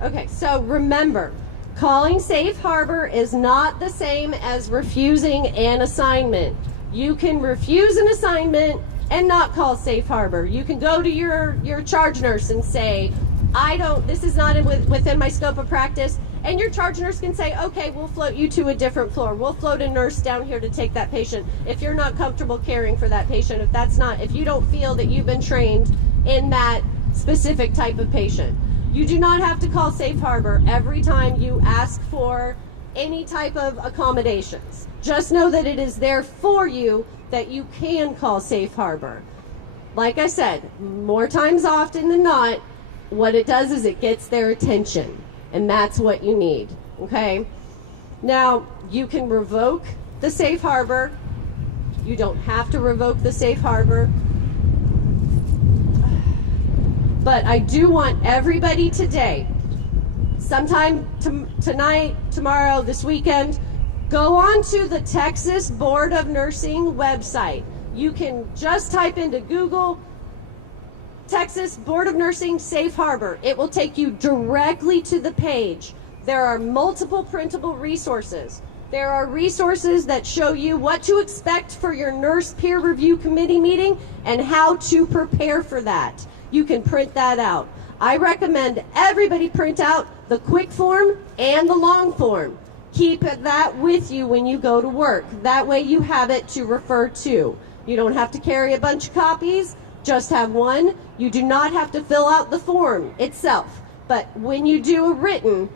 Okay, so remember, calling safe harbor is not the same as refusing an assignment. You can refuse an assignment and not call safe harbor. You can go to your charge nurse and say, this is not within my scope of practice. And your charge nurse can say, okay, we'll float you to a different floor. We'll float a nurse down here to take that patient if you're not comfortable caring for that patient, if you don't feel that you've been trained in that specific type of patient. You do not have to call safe harbor every time you ask for any type of accommodations. Just know that it is there for you, that you can call safe harbor. Like I said, more times often than not, what it does is it gets their attention, and that's what you need, okay? Now, you can revoke the safe harbor. You don't have to revoke the safe harbor. But I do want everybody today, sometime tonight, tomorrow, this weekend, go on to the Texas Board of Nursing website. You can just type into Google, Texas Board of Nursing Safe Harbor. It will take you directly to the page. There are multiple printable resources. There are resources that show you what to expect for your nurse peer review committee meeting and how to prepare for that. You can print that out. I recommend everybody print out the quick form and the long form. Keep that with you when you go to work. That way you have it to refer to. You don't have to carry a bunch of copies, just have one. You do not have to fill out the form itself. But when you do a written,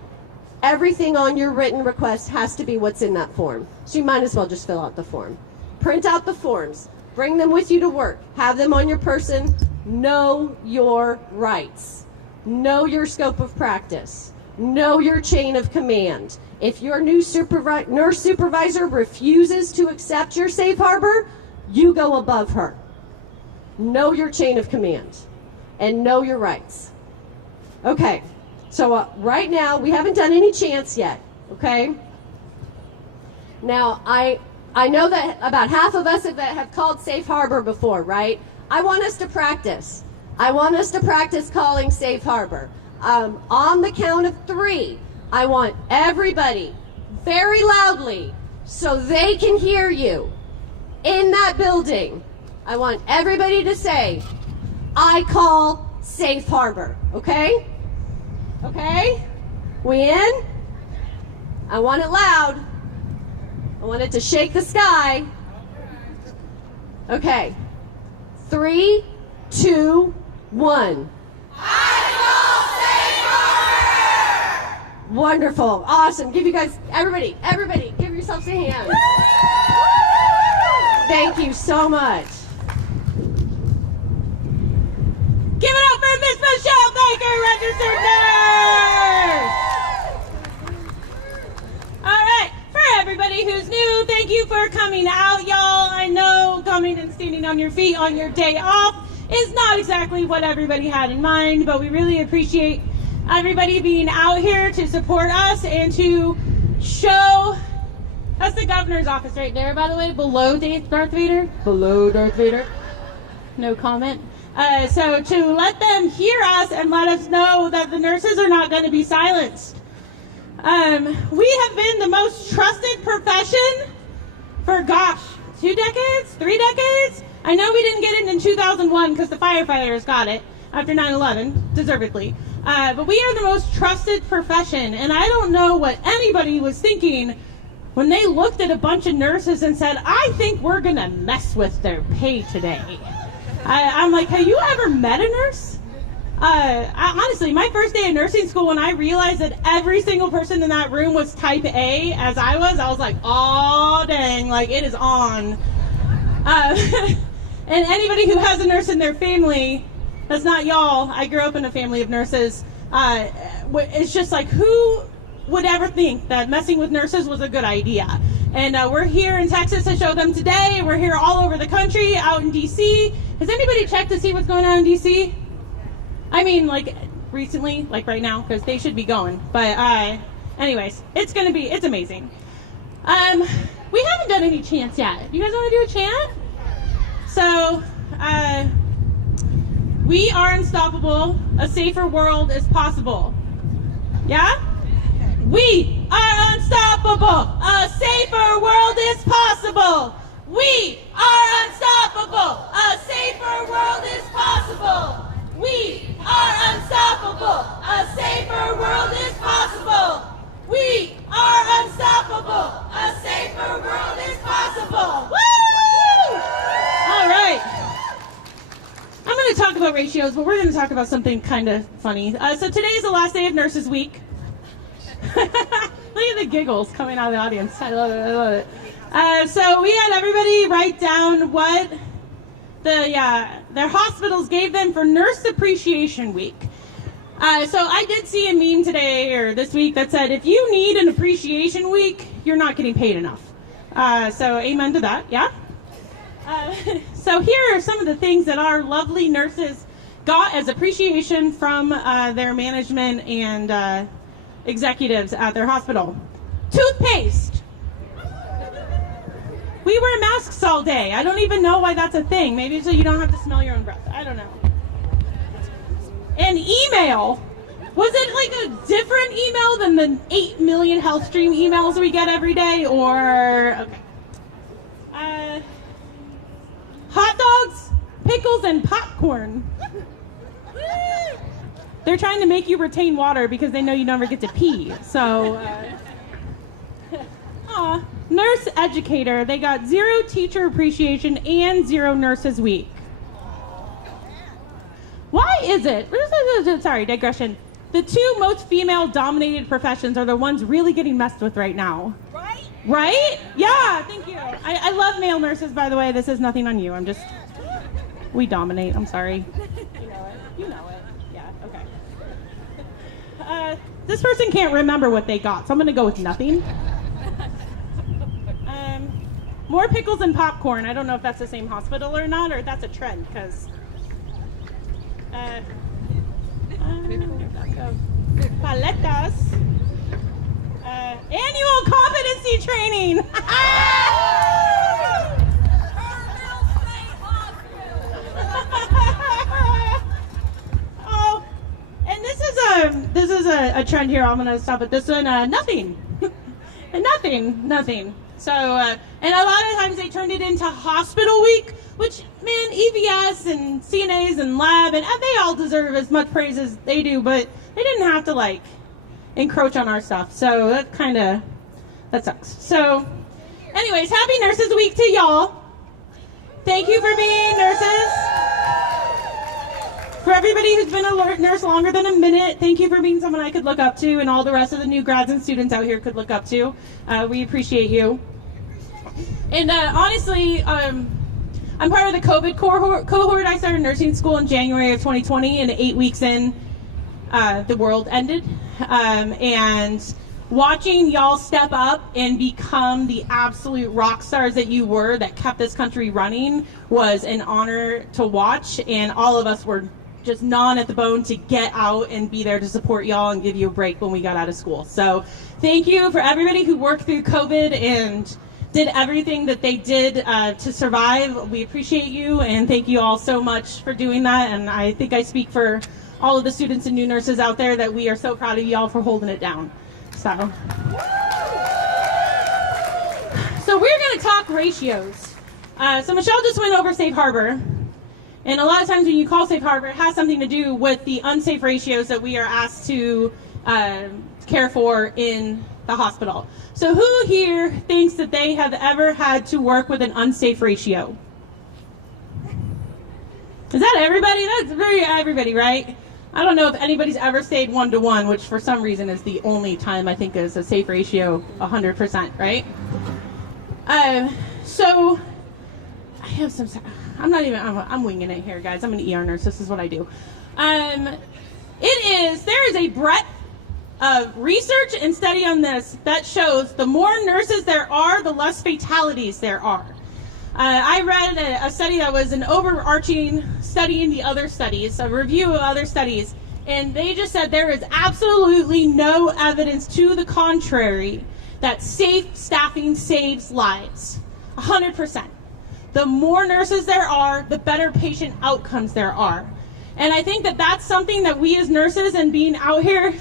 everything on your written request has to be what's in that form. So you might as well just fill out the form. Print out the forms. Bring them with you to work. Have them on your person. Know your rights. Know your scope of practice. Know your chain of command. If your new nurse supervisor refuses to accept your safe harbor, you go above her. Know your chain of command and know your rights. Okay, so right now we haven't done any chants yet, okay? Now, I know that about half of us have called safe harbor before, right? I want us to practice. I want us to practice calling safe harbor. On the count of 3, I want everybody very loudly so they can hear you in that building. I want everybody to say, I call safe harbor, okay? Okay? We in? I want it loud. I want it to shake the sky. Okay. 3, 2, 1. Wonderful. Awesome. Give you guys, everybody, give yourselves a hand. Thank you so much. Give it up for Miss Michelle Baker, registered nurse. All right. For everybody who's new, thank you for coming out, y'all. I know coming and standing on your feet on your day off is not exactly what everybody had in mind, but we really appreciate everybody being out here to support us and to show. That's the governor's office right there, by the way, below Darth Vader. Below Darth Vader. No comment. So to let them hear us and let us know that the nurses are not going to be silenced. We have been the most trusted profession for, 2 decades, 3 decades? I know we didn't get it in 2001 because the firefighters got it after 9/11, deservedly. But we are the most trusted profession, and I don't know what anybody was thinking when they looked at a bunch of nurses and said, I think we're going to mess with their pay today. I'm like, have you ever met a nurse? Honestly, my first day of nursing school, when I realized that every single person in that room was type A, as I was like, oh, dang, like, it is on. And anybody who has a nurse in their family, that's not y'all. I grew up in a family of nurses. It's just like, who would ever think that messing with nurses was a good idea? And we're here in Texas to show them today. We're here all over the country, out in D.C. Has anybody checked to see what's going on in D.C.? I mean, like, recently, like right now, because they should be going. But anyways, it's amazing. We haven't done any chants yet. You guys want to do a chant? So, we are unstoppable. A safer world is possible. Yeah? We are unstoppable. A safer world is possible. We are unstoppable. A safer world is possible. We are unstoppable. A safer world is possible. We are unstoppable. A safer world is possible. Woo! All right. I'm going to talk about ratios, but we're going to talk about something kind of funny. So today is the last day of Nurses Week. Look at the giggles coming out of the audience. I love it. I love it. So we had everybody write down what their hospitals gave them for Nurse Appreciation Week. So I did see a meme today or this week that said, if you need an appreciation week, you're not getting paid enough. So amen to that, yeah? So here are some of the things that our lovely nurses got as appreciation from their management and executives at their hospital. Toothpaste. We wear masks all day. I don't even know why that's a thing. Maybe so you don't have to smell your own breath. I don't know. An email. Was it like a different email than the 8 million HealthStream emails we get every day? Or, okay. Hot dogs, pickles, and popcorn. They're trying to make you retain water because they know you never get to pee. So, nurse educator. They got 0 teacher appreciation and 0 nurses week. Why is it? Sorry, digression. The 2 most female-dominated professions are the ones really getting messed with right now. Right? Right? Yeah, thank you. I love male nurses, by the way. This is nothing on you. We dominate. I'm sorry. You know it. You know it. Yeah, okay. This person can't remember what they got, so I'm going to go with nothing. More pickles and popcorn. I don't know if that's the same hospital or not, or if that's a trend, because... paletas. Annual competency training. Oh, and this is a trend here. I'm gonna stop at this one. Nothing, nothing. So, and a lot of times they turned it into hospital week, which, man, EVS and CNAs and lab, and they all deserve as much praise as they do, but they didn't have to, like, encroach on our stuff. So that sucks. So, anyways, happy Nurses Week to y'all. Thank you for being nurses. For everybody who's been a nurse longer than a minute, thank you for being someone I could look up to and all the rest of the new grads and students out here could look up to. We appreciate you. And honestly, I'm part of the COVID cohort. I started nursing school in January of 2020, and 8 weeks in, the world ended. And watching y'all step up and become the absolute rock stars that you were that kept this country running was an honor to watch, and all of us were just gnawing at the bone to get out and be there to support y'all and give you a break when we got out of school. So thank you for everybody who worked through COVID and did everything that they did to survive. We appreciate you, and thank you all so much for doing that. And I think I speak for all of the students and new nurses out there that we are so proud of y'all for holding it down. So we're going to talk ratios. So Michelle just went over safe harbor. And a lot of times when you call safe harbor, it has something to do with the unsafe ratios that we are asked to care for in the hospital. So who here thinks that they have ever had to work with an unsafe ratio? Is that everybody? That's very everybody, right? I don't know if anybody's ever stayed 1-to-1, which for some reason is the only time I think is a safe ratio 100%, right? So I have some, I'm winging it here, guys. I'm an ER nurse. This is what I do. There is a breadth of research and study on this that shows the more nurses there are, the less fatalities there are. I read a study that was an overarching study in the other studies, a review of other studies, and they just said there is absolutely no evidence to the contrary that safe staffing saves lives. 100%. The more nurses there are, the better patient outcomes there are. And I think that that's something that we as nurses and being out here,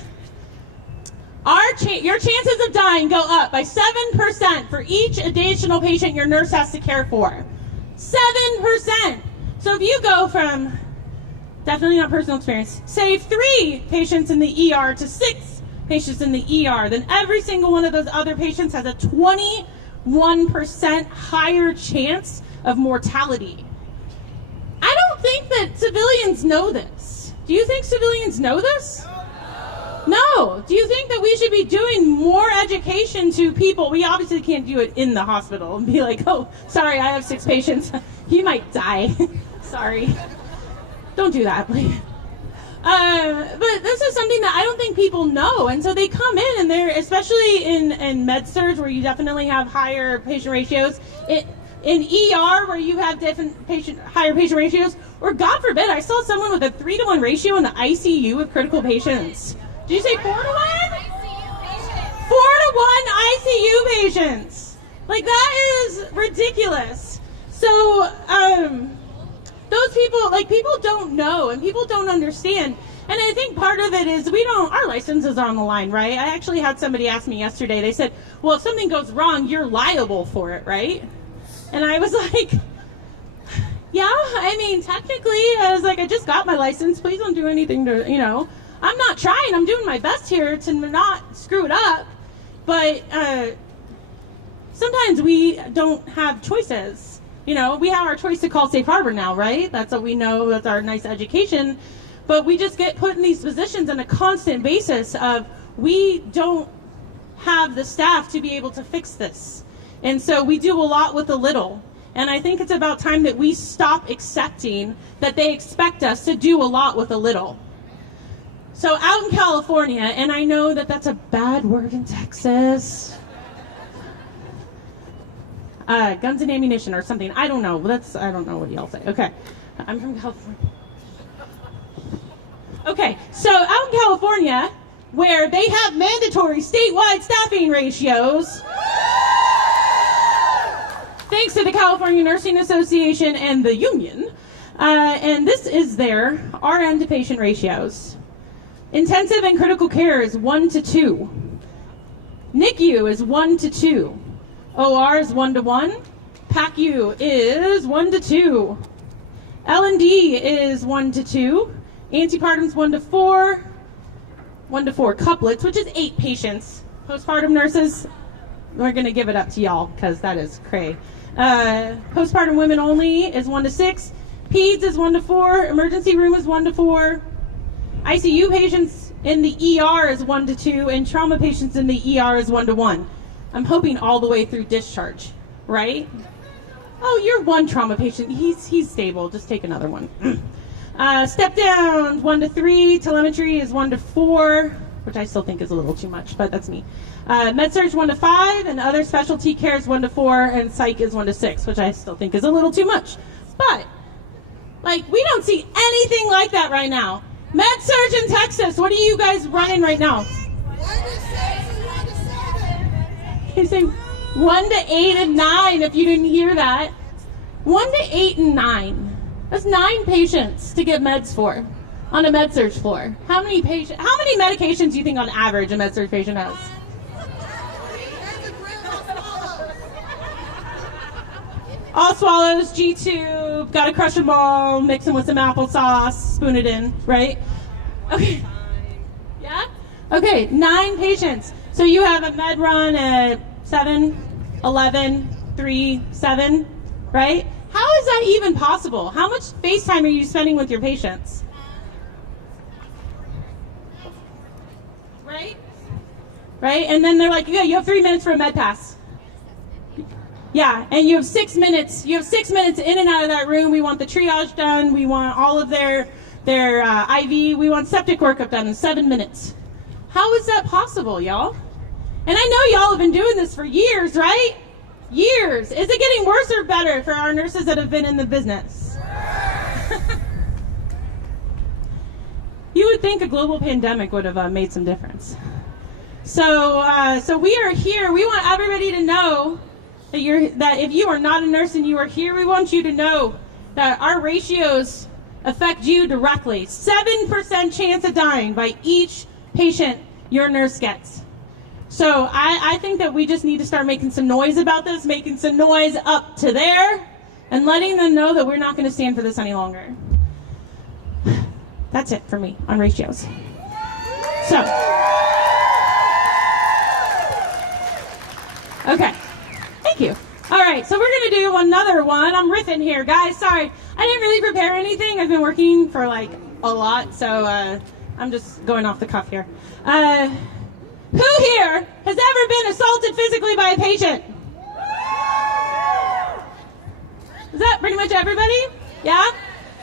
your chances of dying go up by 7% for each additional patient your nurse has to care for. 7%. So if you go from, definitely not personal experience, say 3 patients in the ER to 6 patients in the ER, then every single one of those other patients has a 21% higher chance of mortality. I don't think that civilians know this. Do you think civilians know this? No. Do you think that we should be doing more education to people? We obviously can't do it in the hospital and be like, oh, sorry, I have 6 patients. You might die. Sorry. Don't do that, please. But this is something that I don't think people know. And so they come in and they're, especially in med-surg where you definitely have higher patient ratios, in ER where you have higher patient ratios, or God forbid, I saw someone with a 3-to-1 ratio in the ICU of critical patients. Did you say 4-to-1? 4-to-1 ICU patients. Like, that is ridiculous. So, those people, like, people don't know and people don't understand. And I think part of it is our licenses are on the line, right? I actually had somebody ask me yesterday, they said, well, if something goes wrong, you're liable for it, right? And I was like, yeah, I mean, technically, I was like, I just got my license. Please don't do anything to, I'm not trying. I'm doing my best here to not screw it up. But sometimes we don't have choices. We have our choice to call safe harbor now, right? That's what we know. That's our nice education. But we just get put in these positions on a constant basis of we don't have the staff to be able to fix this. And so we do a lot with a little. And I think it's about time that we stop accepting that they expect us to do a lot with a little. So out in California, and I know that that's a bad word in Texas. Guns and ammunition or something. I don't know. I don't know what y'all say. Okay. I'm from California. Okay. So out in California, where they have mandatory statewide staffing ratios, thanks to the California Nursing Association and the union, and this is their RN to patient ratios. Intensive and critical care is 1-to-2. NICU is 1-to-2. OR is 1-to-1. PACU is 1-to-2. L&D is 1-to-2. Antepartum is 1-to-4. 1-to-4 couplets, which is 8 patients. Postpartum nurses, we're going to give it up to y'all because that is cray. Postpartum women only is 1-to-6. Peds is 1-to-4. Emergency room is 1-to-4. ICU patients in the ER is 1-to-2, and trauma patients in the ER is 1-to-1. I'm hoping all the way through discharge, right? Oh, you're one trauma patient. He's stable. Just take another one. Step down, 1-to-3. Telemetry is 1-to-4, which I still think is a little too much, but that's me. Med-surg 1-to-5, and other specialty care is 1-to-4, and psych is 1-to-6, which I still think is a little too much. But, we don't see anything like that right now. Med-surg in Texas, what are you guys running right now? 1-to-6 and 1-to-7. You say 1-to-8 and 9, if you didn't hear that. 1-to-8 and 9. That's 9 patients to get meds for on a med-surg floor. How many medications do you think on average a med-surg patient has? All swallows, G-tube, gotta crush them all, mix them with some applesauce, spoon it in, right? Okay. Yeah? Okay, 9 patients. So you have a med run at 7, 11, 3, 7, right? How is that even possible? How much face time are you spending with your patients? Right? Right? And then they're like, yeah, you have 3 minutes for a med pass. Yeah, and you have 6 minutes. You have 6 minutes in and out of that room. We want the triage done. We want all of their IV. We want septic workup done in 7 minutes. How is that possible, y'all? And I know y'all have been doing this for years, right? Years. Is it getting worse or better for our nurses that have been in the business? You would think a global pandemic would have made some difference. So we are here. We want everybody to know that if you are not a nurse and you are here, we want you to know that our ratios affect you directly. 7% chance of dying by each patient your nurse gets. So I think that we just need to start making some noise about this, making some noise up to there, and letting them know that we're not going to stand for this any longer. That's it for me on ratios. So, okay, thank you. All right, so we're going to do another one. I'm riffing here, guys. Sorry, I didn't really prepare anything. I've been working for like a lot, so I'm just going off the cuff here. Who here has ever been assaulted physically by a patient? Is that pretty much everybody? Yeah?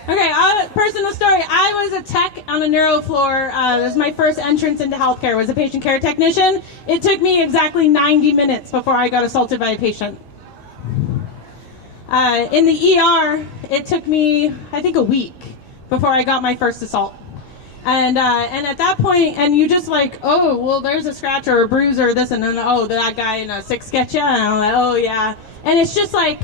Okay, personal story. I was a tech on the neuro floor. It was my first entrance into healthcare. Was a patient care technician. It took me exactly 90 minutes before I got assaulted by a patient. In the ER, it took me, I think, a week before I got my first assault. And at that point, and you just like, oh, well, there's a scratch or a bruise or this, and then, oh, that guy in a 6 get you? And I'm like, oh, yeah. And it's just like,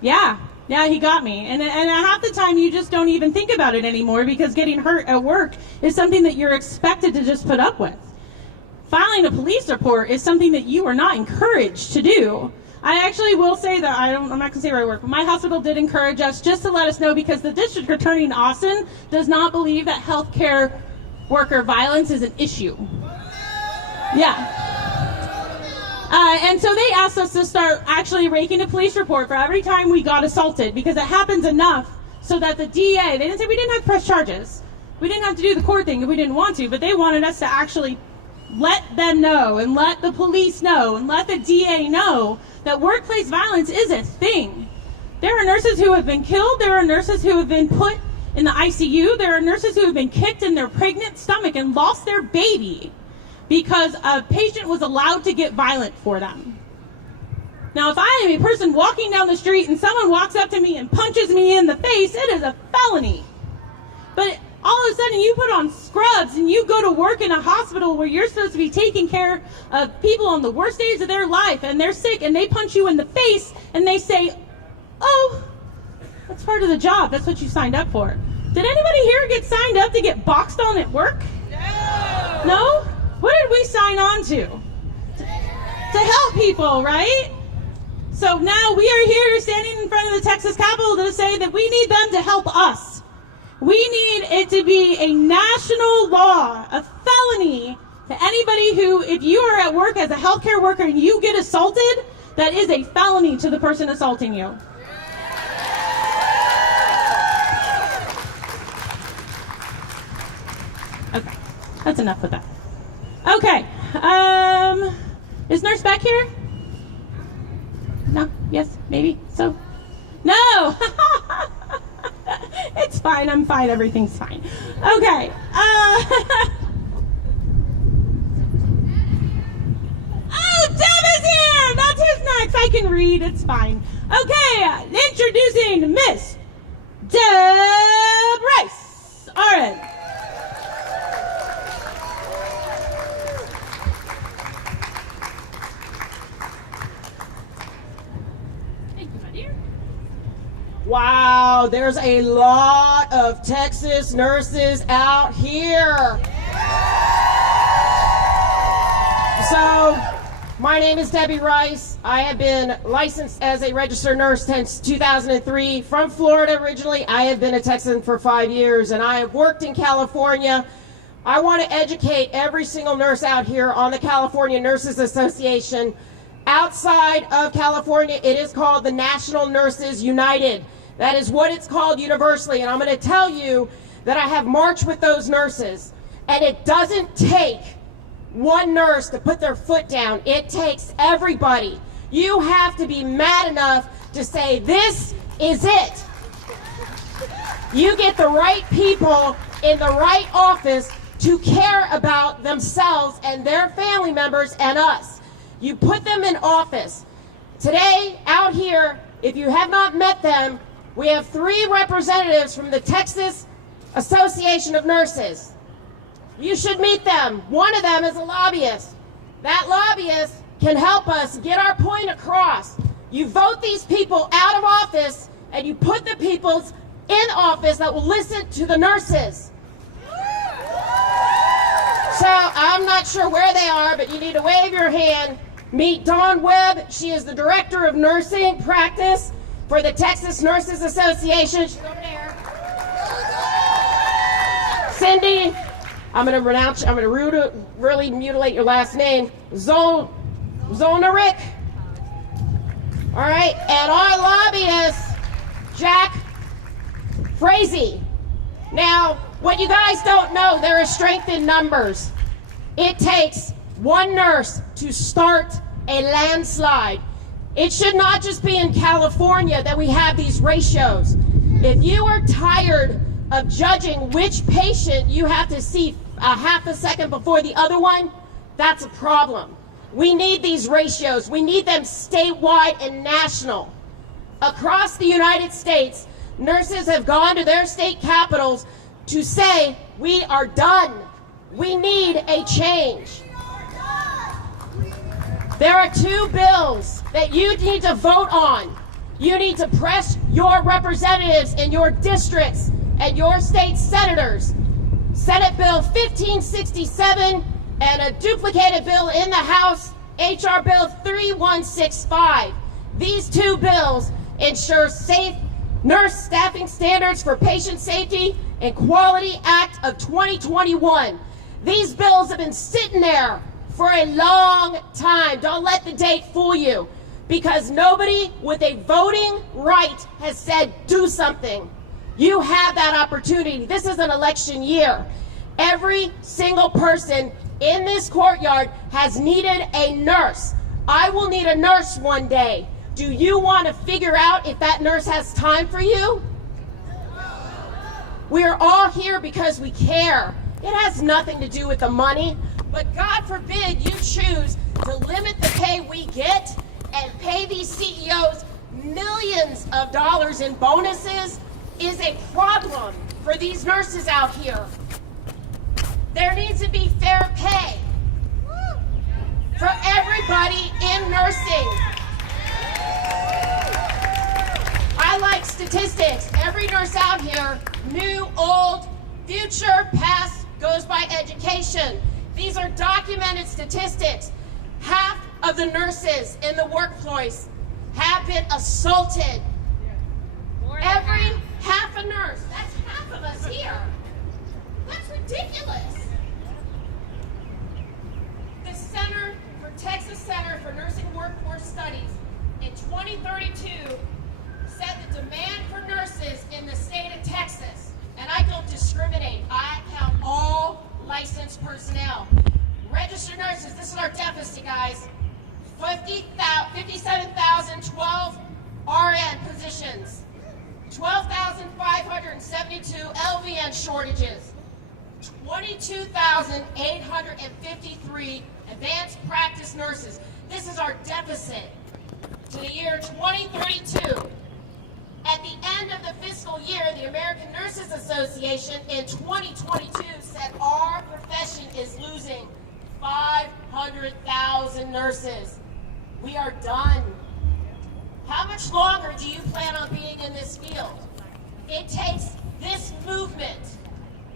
yeah, he got me. And half the time, you just don't even think about it anymore because getting hurt at work is something that you're expected to just put up with. Filing a police report is something that you are not encouraged to do. I actually will say that, I'm not going to say where I work, but my hospital did encourage us just to let us know because the district attorney in Austin does not believe that healthcare worker violence is an issue. Yeah. And so they asked us to start actually raking a police report for every time we got assaulted because it happens enough so that the DA, they didn't say we didn't have to press charges. We didn't have to do the court thing if we didn't want to, but they wanted us to actually let them know and let the police know and let the DA know that workplace violence is a thing. There are nurses who have been killed. There are nurses who have been put in the ICU. There are nurses who have been kicked in their pregnant stomach and lost their baby because a patient was allowed to get violent for them. Now, if I am a person walking down the street and someone walks up to me and punches me in the face, it is a felony. But all of a sudden you put on scrubs and you go to work in a hospital where you're supposed to be taking care of people on the worst days of their life and they're sick and they punch you in the face and they say, oh, that's part of the job. That's what you signed up for. Did anybody here get signed up to get boxed on at work? No. No? What did we sign on to? To help people, right? So now we are here standing in front of the Texas Capitol to say that we need them to help us. We need it to be a national law, a felony to anybody who, if you are at work as a healthcare worker and you get assaulted, that is a felony to the person assaulting you. Okay, that's enough with that. Okay, is Nurse back here? No? Yes? Maybe? So? No! It's fine, I'm fine, everything's fine. Okay. Oh, Deb is here! That's who's next. I can read, it's fine. Okay, introducing Miss Deb Rice. All right. Wow, there's a lot of Texas nurses out here. So, my name is Debbie Rice. I have been licensed as a registered nurse since 2003. From Florida originally. I have been a Texan for 5 years, and I have worked in California. I want to educate every single nurse out here on the California Nurses Association. Outside of California, it is called the National Nurses United. That is what it's called universally, and I'm going to tell you that I have marched with those nurses, and it doesn't take one nurse to put their foot down. It takes everybody. You have to be mad enough to say, this is it. You get the right people in the right office to care about themselves and their family members and us. You put them in office. Today, out here, if you have not met them, we have 3 representatives from the Texas Association of Nurses. You should meet them. One of them is a lobbyist. That lobbyist can help us get our point across. You vote these people out of office, and you put the people in office that will listen to the nurses. So I'm not sure where they are, but you need to wave your hand. Meet Dawn Webb. She is the Director of Nursing Practice for the Texas Nurses Association. She's over there. Cindy, I'm going to really mutilate your last name. Zonarick. All right, and our lobbyist, Jack Frazee. Now, what you guys don't know, there is strength in numbers. It takes one nurse to start a landslide. It should not just be in California that we have these ratios. If you are tired of judging which patient you have to see a half a second before the other one, that's a problem. We need these ratios. We need them statewide and national. Across the United States, nurses have gone to their state capitals to say, we are done. We need a change. There are two bills that you need to vote on. You need to press your representatives in your districts and your state senators. Senate Bill 1567 and a duplicated bill in the House, H.R. Bill 3165. These two bills ensure safe nurse staffing standards for patient safety and Quality Act of 2021. These bills have been sitting there for a long time. Don't let the date fool you, because nobody with a voting right has said do something. You have that opportunity. This is an election year. Every single person in this courtyard has needed a nurse. I will need a nurse one day. Do you want to figure out if that nurse has time for you? We are all here because we care. It has nothing to do with the money, but God forbid you choose to limit the pay we get and pay these CEOs millions of dollars in bonuses is a problem for these nurses out here. There needs to be fair pay for everybody in nursing. I like statistics. Every nurse out here, new, old, future, past, goes by education. These are documented statistics. Half of the nurses in the workforce have been assaulted. Every half a nurse, that's half of us here. That's ridiculous. The Texas Center for Nursing Workforce Studies in 2032 said the demand for nurses in the state of Texas, and I don't discriminate, I count all licensed personnel. Registered nurses, this is our deficit, guys. 57,012 RN positions, 12,572 LVN shortages, 22,853 advanced practice nurses. This is our deficit to the year 2032. At the end of the fiscal year, the American Nurses Association in 2022 said our profession is losing 500,000 nurses. We are done. How much longer do you plan on being in this field? It takes this movement,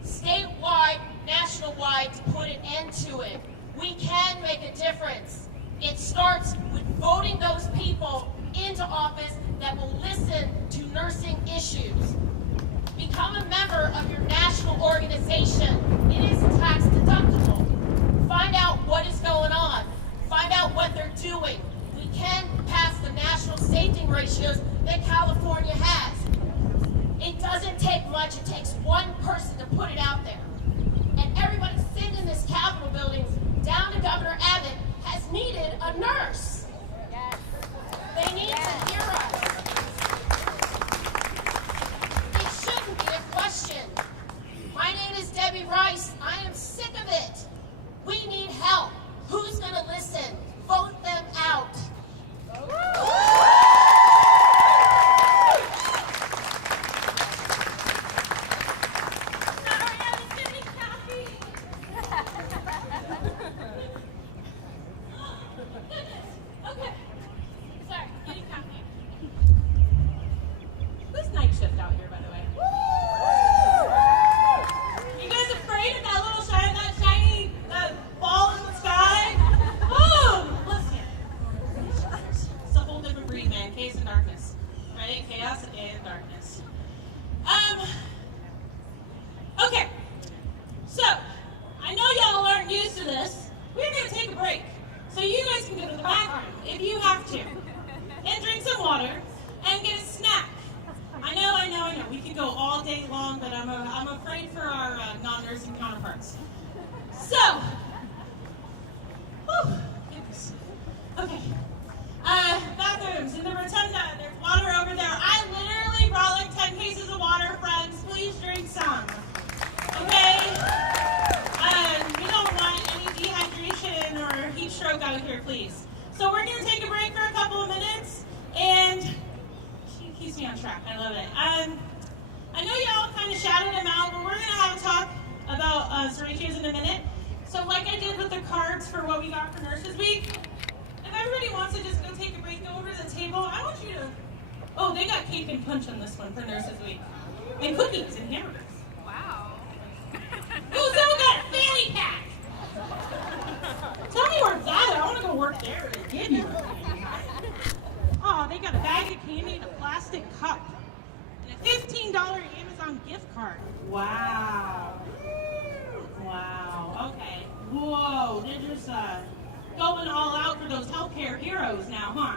statewide, national-wide, to put an end to it. We can make a difference. It starts with voting those people into office that will listen to nursing issues. Become a member of your national organization. It is tax deductible. Find out what is going on. Find out what they're doing. We can pass the national safety ratios that California has. It doesn't take much. It takes one person to put it out there. And everybody sitting in this Capitol building, down to Governor Abbott, has needed a nurse. They need to hear us. It shouldn't be a question. My name is Debbie Rice. I am sick of it. We need help. Who's going to listen? Vote them out. break. So you guys can go to the bathroom if you have to. And drink some water and get a snack. I know. We could go all day long, but I'm afraid for our non-nursing counterparts. So, whew, goodness. Okay. Bathrooms in the rotunda. There's water over there. I literally brought like 10 cases of water, friends. Please drink some. Okay? We don't want any dehydration or heat stroke out here, please. So we're going to take a break for a couple of minutes, and she keeps me on track. I love it. I know y'all kind of shouted him out, but we're going to have a talk about serratios in a minute. So like I did with the cards for what we got for Nurses Week, if everybody wants to just go take a break, go over to the table, I want you to... Oh, they got cake and punch on this one for Nurses Week. And cookies and hamburgers. Wow. Who's someone got a fanny pack? Tell me where it's at. I want to go work there. They give you a Oh, they got a bag of candy and a plastic cup. And a $15 Amazon gift card. Wow. Wow. Okay. Whoa. They're just going all out for those healthcare heroes now, huh?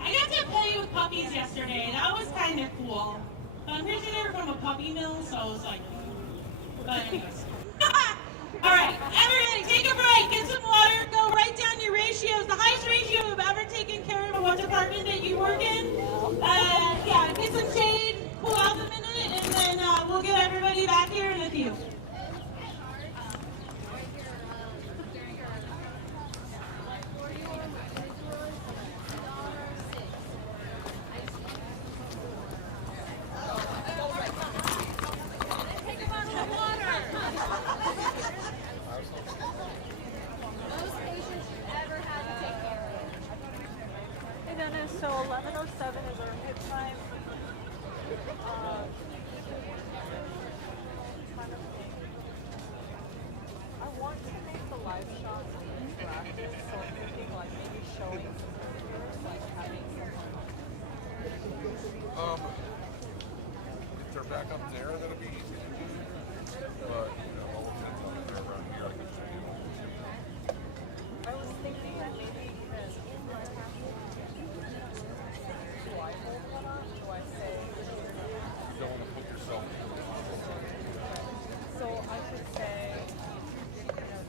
I got to play with puppies yesterday. That was kind of cool. But I'm pretty sure they were from a puppy mill, so I was like... But anyways. All right, everybody take a break, get some water, go write down your ratios, the highest ratio you've ever taken care of in what department that you work in. Yeah, get some shade, cool out a minute, and then we'll get everybody back here in a few. So 11:07 is our hit time. I want to make the live shots interactive, so I'm thinking like maybe showing some pictures, like having someone. If they're back up there, that'll be easy to do. But, all depends on if they're around here. I can show you. I was thinking that maybe even do I hold one up? Do I say? You don't want to put yourself in the So I could say,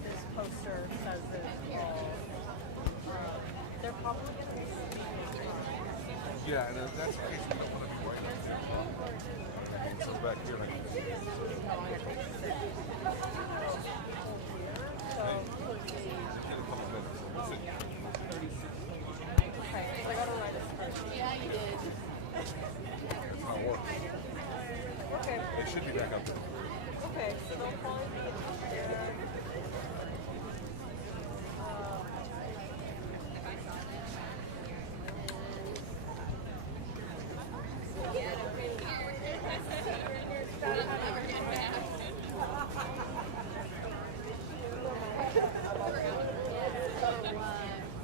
this poster says it all. They're probably going to be speaking. Yeah, and if that's the case, we don't want to be right up there. So back here, I can see it. In a couple minutes. We'll sit here. Okay, so I gotta write a spreadsheet. Yeah, you did. It's not working. Okay. It should be back up there. Okay, so they'll probably be there.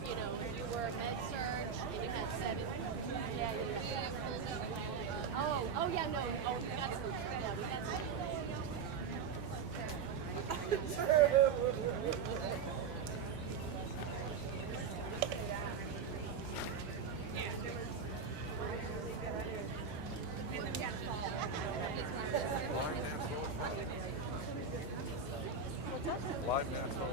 If you were med surge and you had 7. Oh yeah, no. Oh, we got some. Yeah, we got some. Live NASCAR.